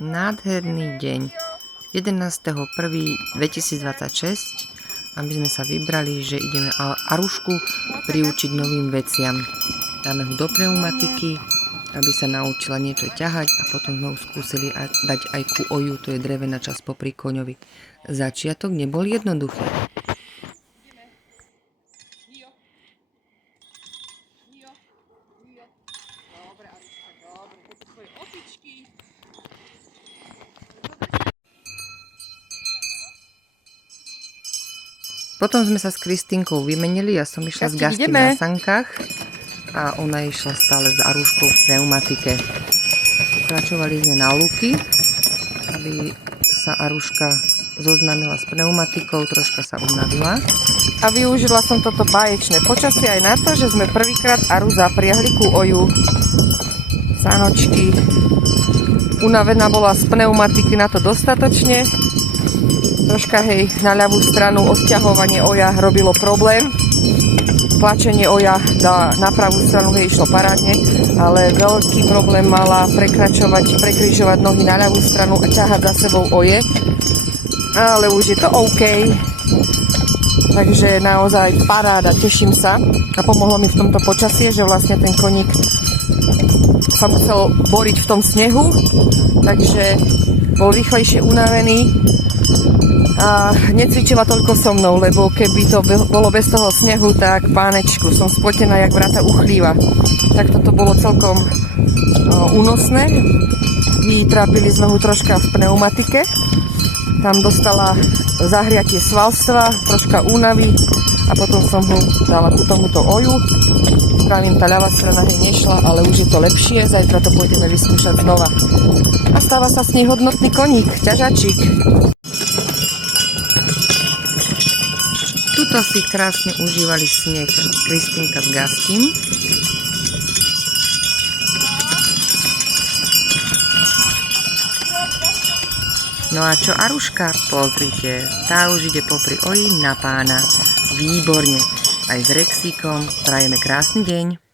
Nádherný deň 11.1.2026, aby sme sa vybrali, že ideme Arušku priučiť novým veciam. Dáme ho do pneumatiky, aby sa naučila niečo ťahať a potom sme ho skúsili dať aj ku oju, to je drevená časť popri koňovi. Začiatok nebol jednoduchý. Potom sme sa s Kristínkou vymenili, ja som išla s Gastím na sankách a ona išla stále s Aruškou v pneumatike. Pokračovali sme na lúky, aby sa Aruška zoznámila s pneumatikou, troška sa unavila. A využila som toto báječné počasie aj na to, že sme prvýkrát Aru zapriahli ku oju. Sánočky. Unavená bola z pneumatiky na to dostatočne. Troška na ľavú stranu odťahovanie oja robilo problém. Tlačenie oja na pravú stranu išlo parádne, ale veľký problém mala prekrižovať nohy na ľavú stranu a ťahať za sebou oje. Ale už je to OK. Takže naozaj paráda, teším sa. A pomohlo mi v tomto počasie, že vlastne ten koník sa musel boriť v tom snehu, takže bol rýchlejšie unavený. A necvičila toľko so mnou, lebo keby to bolo bez toho snehu, tak pánečku, som spotená, jak vrata uchlíva. Tak toto bolo celkom únosné. Vytrápili sme ho troška v pneumatike. Tam dostala zahriatie svalstva, troška únavy a potom som ho dala ku tomuto oju. Pravím, tá ľavá strana nešla, ale už je to lepšie. Zajtra to pôjdeme vyskúšať znova. A stáva sa s nej hodnotný koník, ťažačík. Tuto si krásne užívali sneh Kristínka s Gastím. No a čo Aruška? Pozrite, tá už ide popri oji na pána. Výborne. Aj s Rexíkom prajeme krásny deň.